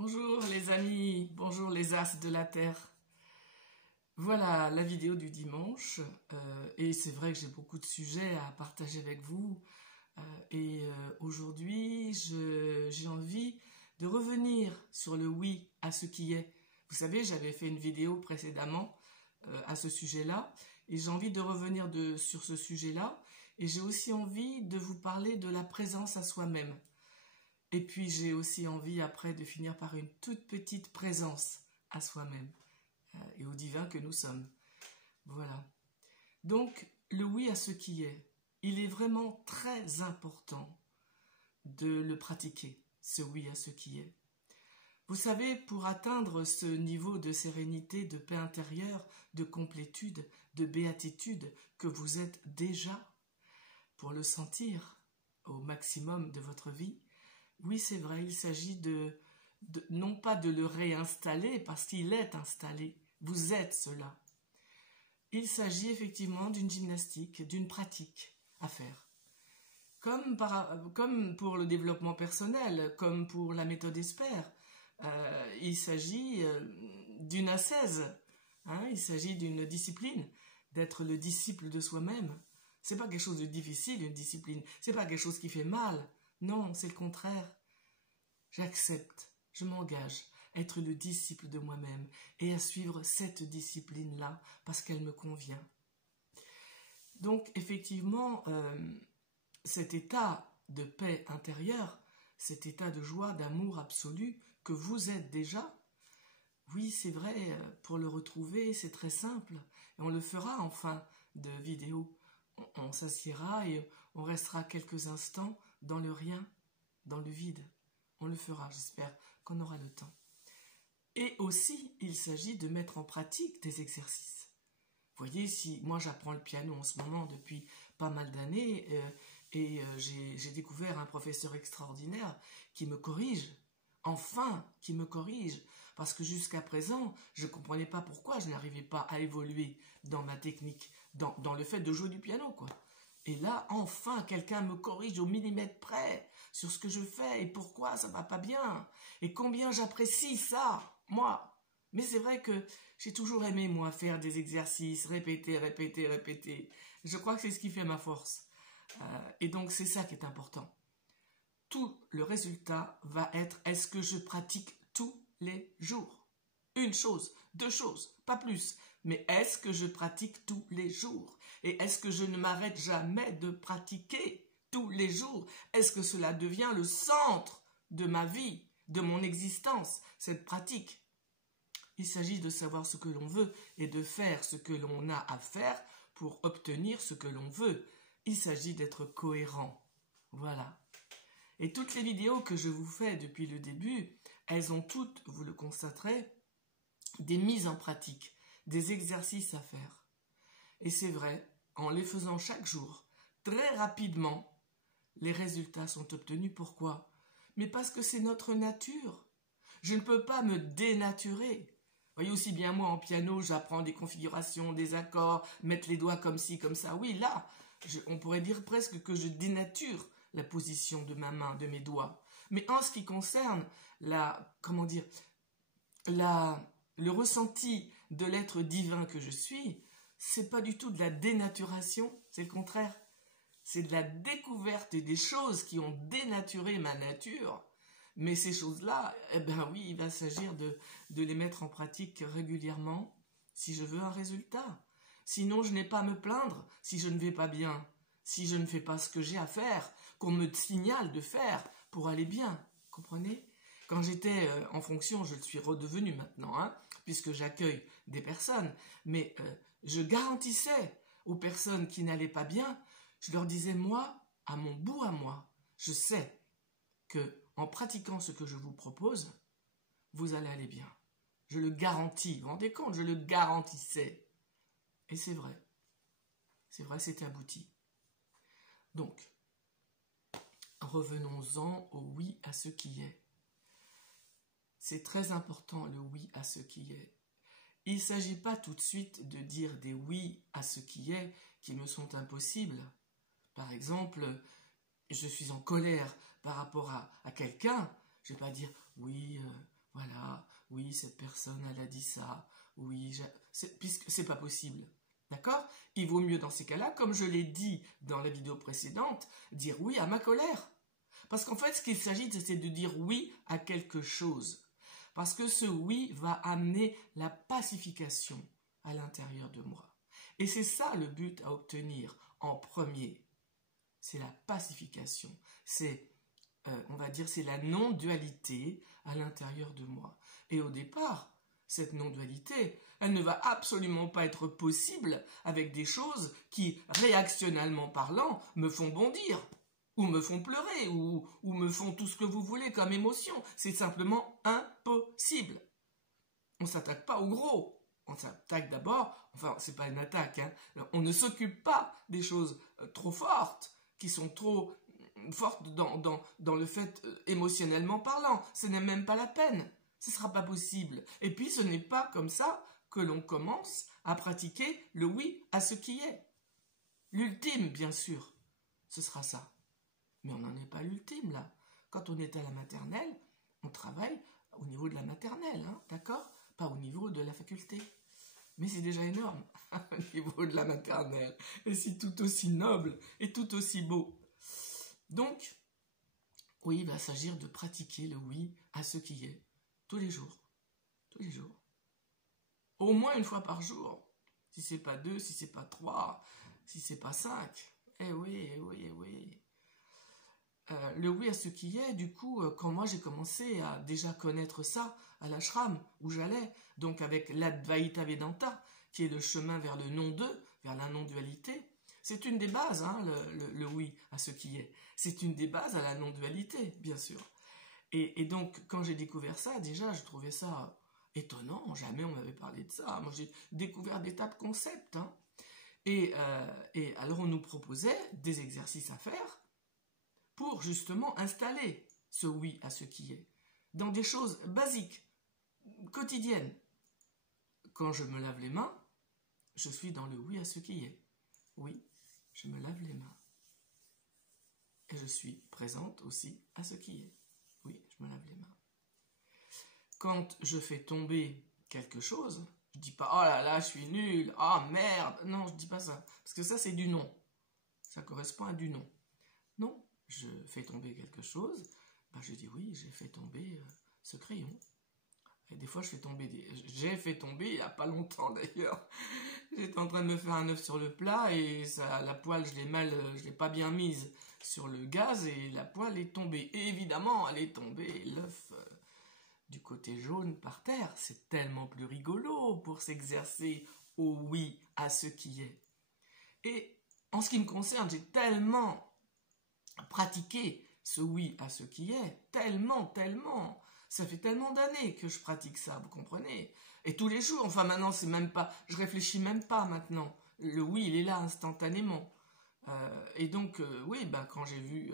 Bonjour les amis, bonjour les as de la terre. Voilà la vidéo du dimanche et c'est vrai que j'ai beaucoup de sujets à partager avec vous aujourd'hui j'ai envie de revenir sur le oui à ce qui est. Vous savez, j'avais fait une vidéo précédemment à ce sujet-là et j'ai envie de revenir sur ce sujet-là et j'ai aussi envie de vous parler de la présence à soi-même. Et puis j'ai aussi envie après de finir par une toute petite présence à soi-même et au divin que nous sommes. Voilà. Donc le oui à ce qui est, il est vraiment très important de le pratiquer, ce oui à ce qui est. Vous savez, pour atteindre ce niveau de sérénité, de paix intérieure, de complétude, de béatitude que vous êtes déjà, pour le sentir au maximum de votre vie, oui, c'est vrai, il s'agit non pas de le réinstaller, parce qu'il est installé, vous êtes cela. Il s'agit effectivement d'une gymnastique, d'une pratique à faire. Comme pour le développement personnel, comme pour la méthode ESPER, il s'agit d'une ascèse, il s'agit d'une discipline, d'être le disciple de soi-même. C'est pas quelque chose de difficile, une discipline, c'est pas quelque chose qui fait mal. Non, c'est le contraire. J'accepte, je m'engage à être le disciple de moi-même et à suivre cette discipline-là parce qu'elle me convient. Donc, effectivement, cet état de paix intérieure, cet état de joie, d'amour absolu que vous êtes déjà, oui, c'est vrai, pour le retrouver, c'est très simple. Et on le fera en fin de vidéo. On s'assiera et on restera quelques instants dans le rien, dans le vide. On le fera, j'espère qu'on aura le temps. Et aussi, il s'agit de mettre en pratique des exercices. Vous voyez, si moi j'apprends le piano en ce moment depuis pas mal d'années j'ai découvert un professeur extraordinaire qui me corrige, enfin qui me corrige, parce que jusqu'à présent, je ne comprenais pas pourquoi je n'arrivais pas à évoluer dans ma technique, dans le fait de jouer du piano, quoi. Et là, enfin, quelqu'un me corrige au millimètre près sur ce que je fais et pourquoi ça va pas bien. Et combien j'apprécie ça, moi. Mais c'est vrai que j'ai toujours aimé, moi, faire des exercices, répéter, répéter, répéter. Je crois que c'est ce qui fait ma force. Et donc, c'est ça qui est important. Tout le résultat va être, est-ce que je pratique tous les jours? Une chose, deux choses, pas plus. Mais est-ce que je pratique tous les jours? Et est-ce que je ne m'arrête jamais de pratiquer tous les jours? Est-ce que cela devient le centre de ma vie, de mon existence, cette pratique? Il s'agit de savoir ce que l'on veut et de faire ce que l'on a à faire pour obtenir ce que l'on veut. Il s'agit d'être cohérent. Voilà. Et toutes les vidéos que je vous fais depuis le début, elles ont toutes, vous le constaterez, des mises en pratique, des exercices à faire. Et c'est vrai, en les faisant chaque jour, très rapidement, les résultats sont obtenus. Pourquoi? Mais parce que c'est notre nature. Je ne peux pas me dénaturer. Vous voyez, aussi bien moi en piano, j'apprends des configurations, des accords, mettre les doigts comme ci, comme ça. Oui, là, on pourrait dire presque que je dénature la position de ma main, de mes doigts. Mais en ce qui concerne le ressenti de l'être divin que je suis, c'est pas du tout de la dénaturation, c'est le contraire. C'est de la découverte des choses qui ont dénaturé ma nature. Mais ces choses-là, eh ben oui, il va s'agir de les mettre en pratique régulièrement si je veux un résultat. Sinon, je n'ai pas à me plaindre si je ne vais pas bien, si je ne fais pas ce que j'ai à faire, qu'on me signale de faire pour aller bien. Comprenez? Quand j'étais en fonction, je le suis redevenu maintenant, puisque j'accueille des personnes, mais je garantissais aux personnes qui n'allaient pas bien, je leur disais, moi, à mon bout à moi, je sais que en pratiquant ce que je vous propose, vous allez aller bien. Je le garantis. Vous vous rendez compte? Je le garantissais. Et c'est vrai. C'est vrai, c'est abouti. Donc, revenons-en au oui à ce qui est. C'est très important, le oui à ce qui est. Il ne s'agit pas tout de suite de dire des oui à ce qui est qui me sont impossibles. Par exemple, je suis en colère par rapport à quelqu'un, je ne vais pas dire oui, voilà, oui, cette personne, elle a dit ça, oui, puisque c'est pas possible. D'accord? Il vaut mieux dans ces cas-là, comme je l'ai dit dans la vidéo précédente, dire oui à ma colère. Parce qu'en fait, ce qu'il s'agit, c'est de dire oui à quelque chose. Parce que ce oui va amener la pacification à l'intérieur de moi. Et c'est ça le but à obtenir en premier. C'est la pacification. C'est, on va dire, c'est la non-dualité à l'intérieur de moi. Et au départ, cette non-dualité, elle ne va absolument pas être possible avec des choses qui, réactionnellement parlant, me font bondir, ou me font pleurer, ou me font tout ce que vous voulez comme émotion. C'est simplement impossible. On ne s'attaque pas au gros. On s'attaque d'abord, enfin, c'est pas une attaque, hein. On ne s'occupe pas des choses trop fortes, qui sont trop fortes dans le fait émotionnellement parlant. Ce n'est même pas la peine. Ce ne sera pas possible. Et puis, ce n'est pas comme ça que l'on commence à pratiquer le oui à ce qui est. L'ultime, bien sûr, ce sera ça. Mais on n'en est pas l'ultime, là. Quand on est à la maternelle, on travaille au niveau de la maternelle, hein, d'accord? Pas au niveau de la faculté. Mais c'est déjà énorme, au niveau de la maternelle. Et c'est tout aussi noble et tout aussi beau. Donc, oui, il va s'agir de pratiquer le oui à ce qui est. Tous les jours. Tous les jours. Au moins une fois par jour. Si c'est pas 2, si c'est pas 3, si c'est pas 5. Eh oui, eh oui, eh oui. Le oui à ce qui est, du coup, quand moi j'ai commencé à déjà connaître ça à l'ashram où j'allais, donc avec l'Advaita Vedanta, qui est le chemin vers le non-deux, vers la non-dualité, c'est une des bases, hein, le oui à ce qui est. C'est une des bases à la non-dualité, bien sûr. Et donc, quand j'ai découvert ça, déjà, je trouvais ça étonnant. Jamais on m'avait parlé de ça. Moi, j'ai découvert des tas de concepts. Hein. Et alors, on nous proposait des exercices à faire pour justement installer ce oui à ce qui est dans des choses basiques, quotidiennes. Quand je me lave les mains, je suis dans le oui à ce qui est. Oui, je me lave les mains. Et je suis présente aussi à ce qui est. Oui, je me lave les mains. Quand je fais tomber quelque chose, je dis pas « Oh là là, je suis nul, ah oh, merde !» Non, je dis pas ça. Parce que ça, c'est du non. Ça correspond à du non. Non, je fais tomber quelque chose, ben je dis oui, j'ai fait tomber ce crayon. Et des fois, j'ai fait tomber il n'y a pas longtemps d'ailleurs. J'étais en train de me faire un œuf sur le plat et la poêle, je l'ai pas bien mise sur le gaz et la poêle est tombée. Et évidemment, elle est tombée, l'œuf du côté jaune par terre. C'est tellement plus rigolo pour s'exercer au oui à ce qui est. Et en ce qui me concerne, j'ai tellement pratiqué ce oui à ce qui est, tellement, ça fait tellement d'années que je pratique ça, vous comprenez? Et tous les jours, enfin maintenant c'est même pas, je réfléchis même pas maintenant, le oui il est là instantanément. Et donc oui, ben quand j'ai vu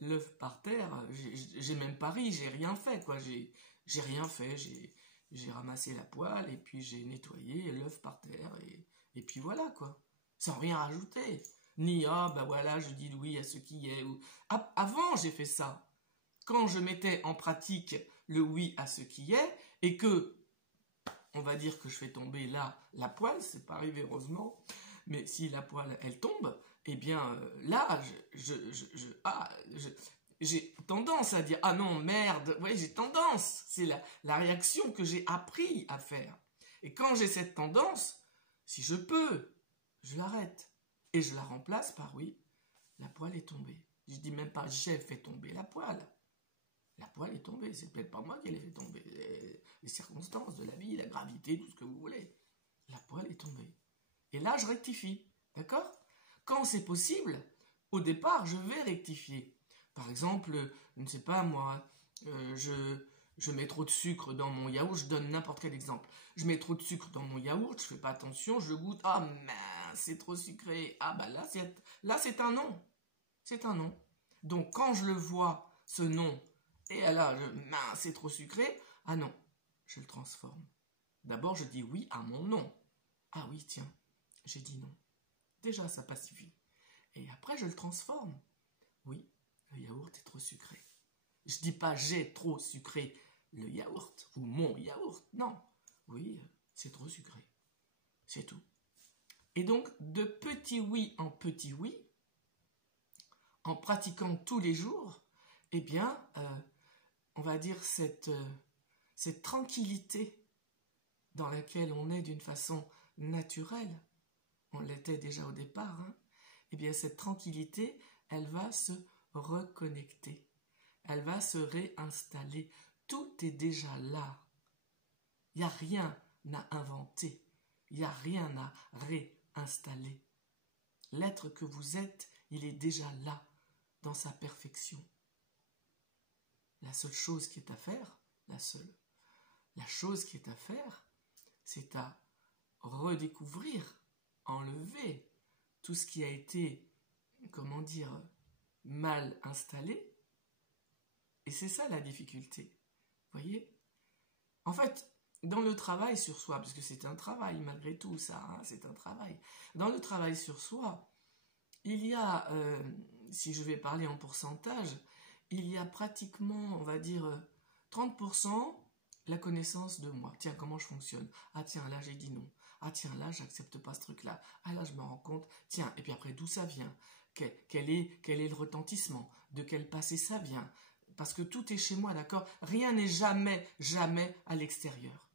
l'œuf par terre, j'ai même pas ri, j'ai rien fait quoi, j'ai rien fait, j'ai ramassé la poêle et puis j'ai nettoyé l'œuf par terre et puis voilà quoi, sans rien rajouter. Ni ah ben voilà je dis oui à ce qui est. Avant j'ai fait ça. Quand je mettais en pratique le oui à ce qui est et que on va dire que je fais tomber là la poêle, c'est pas arrivé heureusement, mais si la poêle elle tombe, eh bien là j'ai tendance à dire ah non merde, vous voyez j'ai tendance, c'est la réaction que j'ai appris à faire. Et quand j'ai cette tendance, si je peux, je l'arrête. Et je la remplace par oui, la poêle est tombée. Je dis même pas j'ai fait tomber la poêle. La poêle est tombée, c'est peut-être pas moi qui l'ai fait tomber. Les circonstances de la vie, la gravité, tout ce que vous voulez. La poêle est tombée. Et là, je rectifie. D'accord? Quand c'est possible, au départ, je vais rectifier. Par exemple, je ne sais pas moi, je mets trop de sucre dans mon yaourt, je donne n'importe quel exemple. Je mets trop de sucre dans mon yaourt, je fais pas attention, je goûte, ah mince, c'est trop sucré. Ah bah là c'est un non. C'est un non. Donc quand je le vois, ce non, et là, mince, c'est trop sucré, ah non, je le transforme. D'abord, je dis oui à mon non. Ah oui, tiens, j'ai dit non. Déjà, ça pacifie. Et après, je le transforme. Oui, le yaourt est trop sucré. Je dis pas j'ai trop sucré le yaourt ou mon yaourt. Non, oui, c'est trop sucré. C'est tout. Et donc, de petit oui en petit oui, en pratiquant tous les jours, eh bien, on va dire cette tranquillité dans laquelle on est d'une façon naturelle, on l'était déjà au départ, hein, eh bien cette tranquillité, elle va se reconnecter, elle va se réinstaller. Tout est déjà là. Il n'y a rien à inventer, il n'y a rien à réinstaller. L'être que vous êtes, il est déjà là, dans sa perfection. La seule chose qui est à faire, la chose qui est à faire, c'est à redécouvrir, enlever tout ce qui a été, comment dire, mal installé. Et c'est ça la difficulté. Vous voyez? En fait, dans le travail sur soi, parce que c'est un travail malgré tout ça, hein, c'est un travail. Dans le travail sur soi, il y a, si je vais parler en pourcentage, il y a pratiquement, on va dire, 30% la connaissance de moi. Tiens, comment je fonctionne? Ah tiens, là j'ai dit non. Ah tiens, là j'accepte pas ce truc-là. Ah là je me rends compte. Tiens, et puis après d'où ça vient? Quel est le retentissement? De quel passé ça vient? Parce que tout est chez moi, d'accord? Rien n'est jamais à l'extérieur.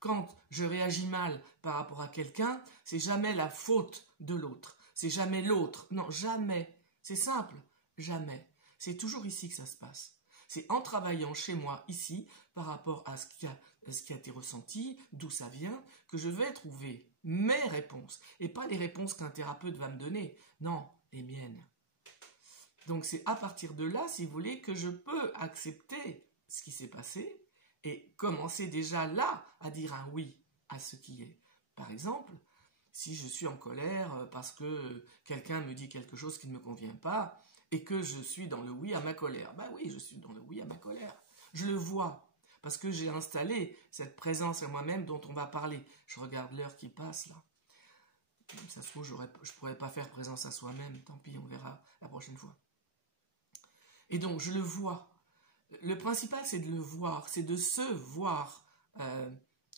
Quand je réagis mal par rapport à quelqu'un, c'est jamais la faute de l'autre. C'est jamais l'autre. Non, jamais. C'est simple. Jamais. C'est toujours ici que ça se passe. C'est en travaillant chez moi, ici, par rapport à ce qui a été ressenti, d'où ça vient, que je vais trouver mes réponses. Et pas les réponses qu'un thérapeute va me donner. Non, les miennes. Donc c'est à partir de là, si vous voulez, que je peux accepter ce qui s'est passé et commencer déjà là à dire un oui à ce qui est. Par exemple, si je suis en colère parce que quelqu'un me dit quelque chose qui ne me convient pas et que je suis dans le oui à ma colère, ben oui, je suis dans le oui à ma colère. Je le vois parce que j'ai installé cette présence à moi-même dont on va parler. Je regarde l'heure qui passe là. Ça se trouve, je ne pourrais pas faire présence à soi-même. Tant pis, on verra la prochaine fois. Et donc, je le vois. Le principal, c'est de le voir, c'est de se voir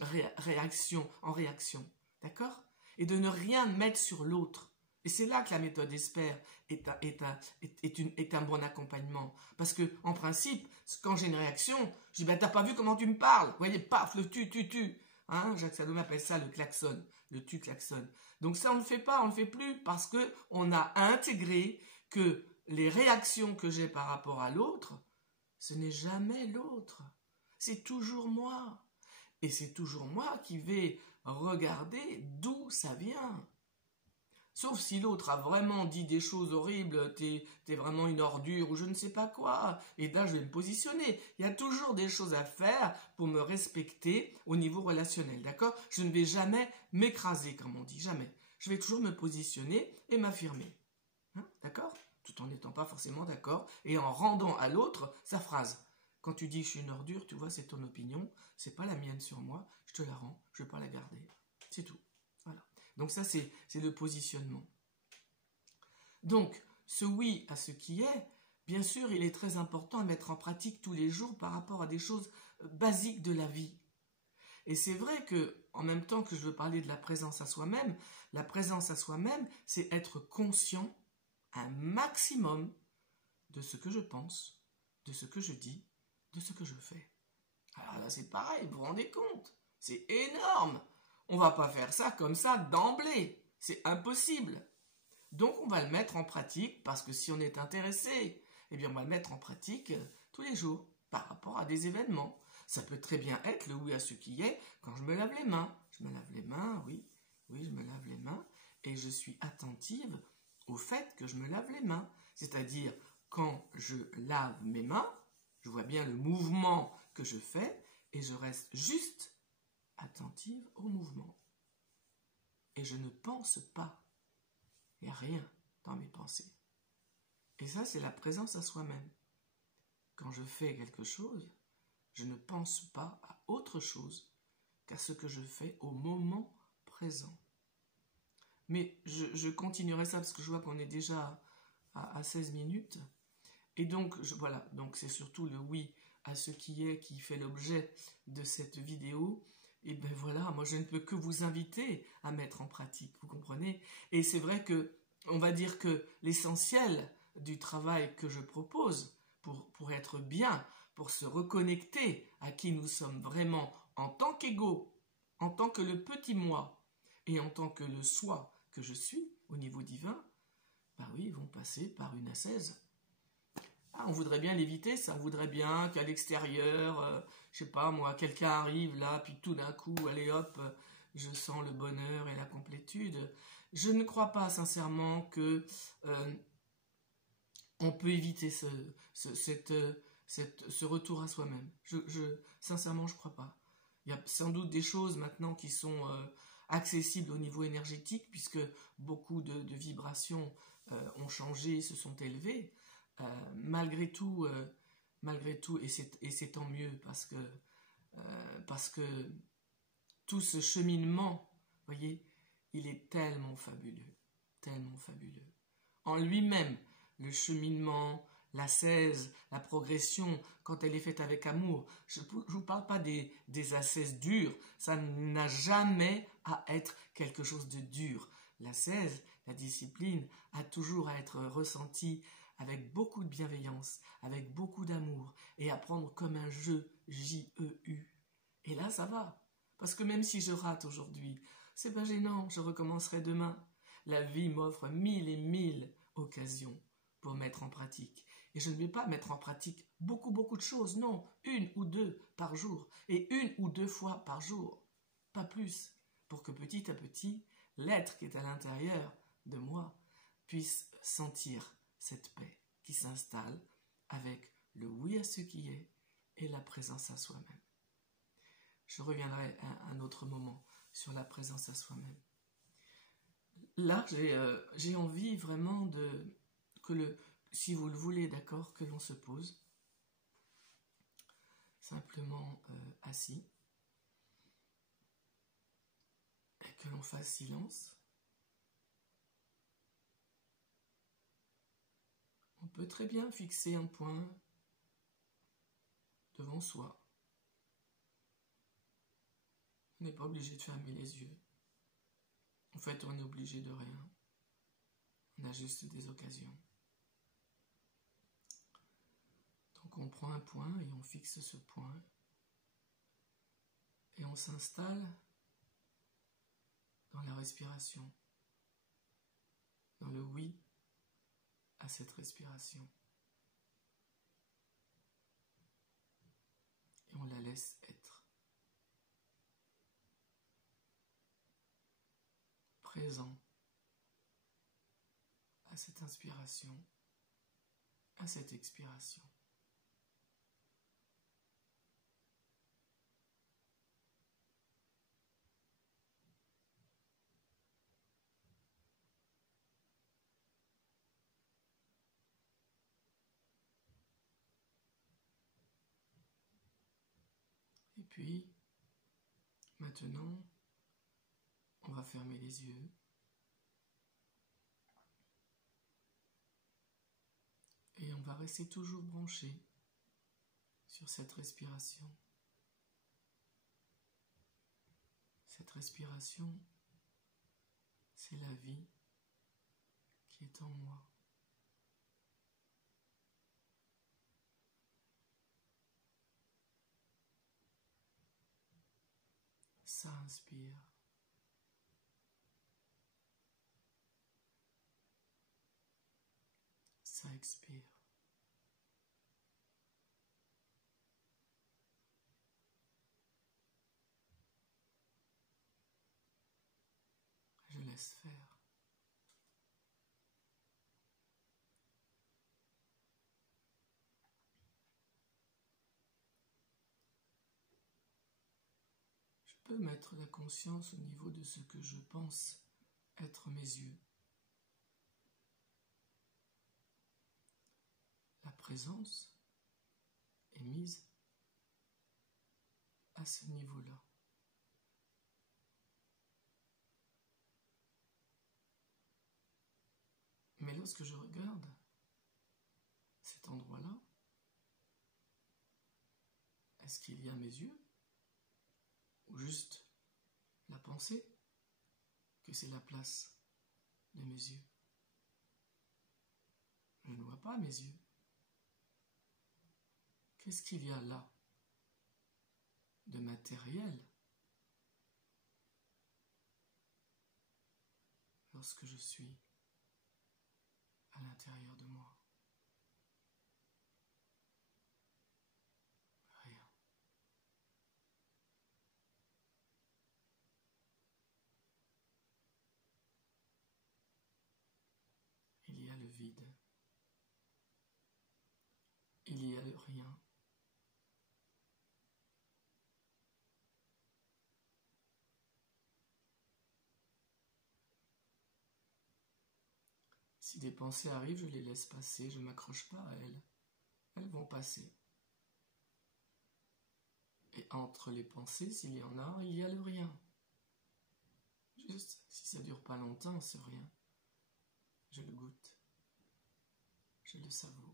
en réaction. D'accord? Et de ne rien mettre sur l'autre. Et c'est là que la méthode Esper est un bon accompagnement. Parce que, en principe, quand j'ai une réaction, je dis, ben, t'as pas vu comment tu me parles? Vous voyez, paf, le tu. Hein, Jacques Salomé appelle ça le klaxon, le tu klaxon. Donc ça, on ne le fait pas, on ne le fait plus parce qu'on a intégré que les réactions que j'ai par rapport à l'autre, ce n'est jamais l'autre. C'est toujours moi. Et c'est toujours moi qui vais regarder d'où ça vient. Sauf si l'autre a vraiment dit des choses horribles, t'es vraiment une ordure ou je ne sais pas quoi. Et là, je vais me positionner. Il y a toujours des choses à faire pour me respecter au niveau relationnel, d'accord? Je ne vais jamais m'écraser, comme on dit, jamais. Je vais toujours me positionner et m'affirmer. Hein, d'accord? Tout en n'étant pas forcément d'accord et en rendant à l'autre sa phrase. Quand tu dis je suis une ordure, tu vois, c'est ton opinion, c'est pas la mienne sur moi, je te la rends, je vais pas la garder. C'est tout. Voilà. Donc ça, c'est le positionnement. Donc, ce oui à ce qui est, bien sûr, il est très important à mettre en pratique tous les jours par rapport à des choses basiques de la vie. Et c'est vrai que, en même temps que je veux parler de la présence à soi-même, la présence à soi-même, c'est être conscient un maximum de ce que je pense, de ce que je dis, de ce que je fais. Alors là, c'est pareil, vous vous rendez compte? C'est énorme. On ne va pas faire ça comme ça d'emblée. C'est impossible. Donc, on va le mettre en pratique parce que si on est intéressé, eh bien, on va le mettre en pratique tous les jours par rapport à des événements. Ça peut très bien être le oui à ce qui est quand je me lave les mains. Je me lave les mains, oui, je me lave les mains et je suis attentive au fait que je me lave les mains. C'est-à-dire, quand je lave mes mains, je vois bien le mouvement que je fais et je reste juste attentive au mouvement. Et je ne pense pas. Il n'y a rien dans mes pensées. Et ça, c'est la présence à soi-même. Quand je fais quelque chose, je ne pense pas à autre chose qu'à ce que je fais au moment présent. Mais je continuerai ça parce que je vois qu'on est déjà à 16 minutes. Et donc, voilà, donc c'est surtout le oui à ce qui fait l'objet de cette vidéo, et ben voilà, moi je ne peux que vous inviter à mettre en pratique, vous comprenez? Et c'est vrai que, on va dire que l'essentiel du travail que je propose pour être bien, pour se reconnecter à qui nous sommes vraiment en tant qu'égaux, en tant que le petit moi et en tant que le soi que je suis au niveau divin, bah oui, ils vont passer par une ascèse. Ah, on voudrait bien l'éviter, ça. On voudrait bien qu'à l'extérieur, je sais pas moi, quelqu'un arrive là, puis tout d'un coup, allez hop, je sens le bonheur et la complétude. Je ne crois pas sincèrement que on peut éviter ce retour à soi-même. Sincèrement, je crois pas. Il y a sans doute des choses maintenant qui sont accessibles au niveau énergétique, puisque beaucoup de vibrations ont changé, se sont élevées. Malgré tout, et c'est tant mieux, parce que tout ce cheminement, voyez, il est tellement fabuleux, tellement fabuleux. En lui-même, le cheminement, l'ascèse, la progression, quand elle est faite avec amour. Je ne vous parle pas des ascèses dures, ça n'a jamais à être quelque chose de dur. L'ascèse, la discipline, a toujours à être ressentie avec beaucoup de bienveillance, avec beaucoup d'amour, et à prendre comme un jeu, J-E-U. Et là, ça va. Parce que même si je rate aujourd'hui, c'est pas gênant, je recommencerai demain. La vie m'offre 1000 et 1000 occasions pour mettre en pratique. Et je ne vais pas mettre en pratique beaucoup de choses, non, 1 ou 2 par jour, et 1 ou 2 fois par jour, pas plus, pour que petit à petit, l'être qui est à l'intérieur de moi puisse sentir cette paix qui s'installe avec le oui à ce qui est et la présence à soi-même. Je reviendrai à un autre moment sur la présence à soi-même. Là, j'ai envie vraiment si vous le voulez, d'accord, que l'on se pose, simplement assis, et que l'on fasse silence. On peut très bien fixer un point devant soi. On n'est pas obligé de fermer les yeux. En fait, on n'est obligé de rien. On a juste des occasions. Donc on prend un point et on fixe ce point. Et on s'installe dans la respiration. Dans le oui à cette respiration. Et on la laisse être. Présent à cette inspiration, à cette expiration. Et puis, maintenant, on va fermer les yeux. Et on va rester toujours branché sur cette respiration. Cette respiration, c'est la vie qui est en moi. Ça inspire. Ça expire. Je laisse faire. Je peux mettre la conscience au niveau de ce que je pense être mes yeux. La présence est mise à ce niveau-là. Mais lorsque je regarde cet endroit-là, Est-ce qu'il y a mes yeux? Ou juste la pensée que c'est la place de mes yeux? Je ne vois pas mes yeux. Qu'est-ce qu'il y a là de matériel lorsque je suis à l'intérieur de moi? Rien. Il y a le vide. Il y a le rien. Si des pensées arrivent, je les laisse passer, je ne m'accroche pas à elles. Elles vont passer. Et entre les pensées, s'il y en a, il y a le rien. Juste, si ça dure pas longtemps, ce rien, je le goûte. Je le savoure.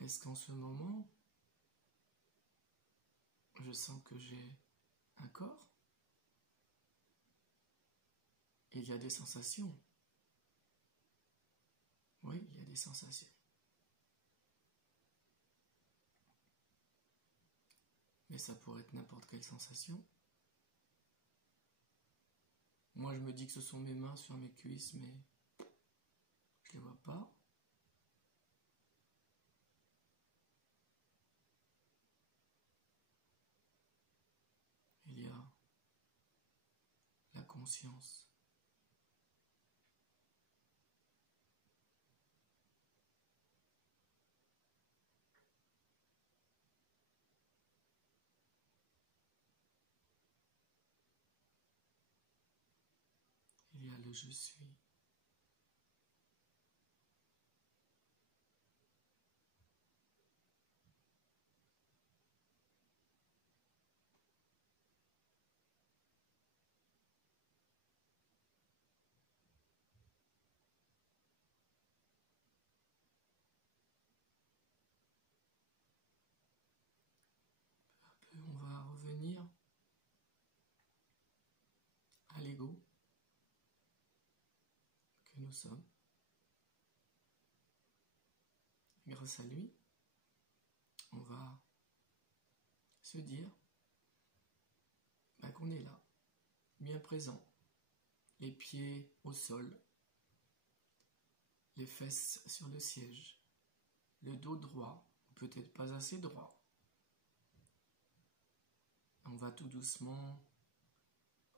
Est-ce qu'en ce moment, je sens que j'ai un corps? Il y a des sensations. Oui, il y a des sensations. Mais ça pourrait être n'importe quelle sensation. Moi, je me dis que ce sont mes mains sur mes cuisses, mais je ne les vois pas. Il y a la conscience. Il y a le je suis. On va revenir à l'ego que nous sommes. Grâce à lui, on va se dire qu'on est là, bien présent, les pieds au sol, les fesses sur le siège, le dos droit, peut-être pas assez droit. On va tout doucement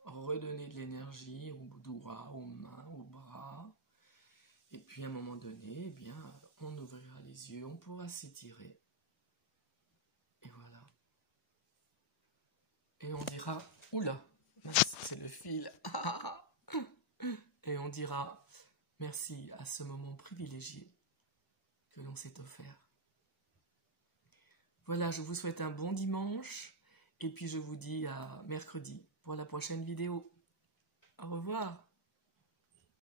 redonner de l'énergie aux doigts, aux mains, aux bras. Et puis à un moment donné, eh bien, on ouvrira les yeux, on pourra s'étirer. Et voilà. Et on dira, oula, c'est le fil. Et on dira merci à ce moment privilégié que l'on s'est offert. Voilà, je vous souhaite un bon dimanche. Et puis je vous dis à mercredi pour la prochaine vidéo. Au revoir.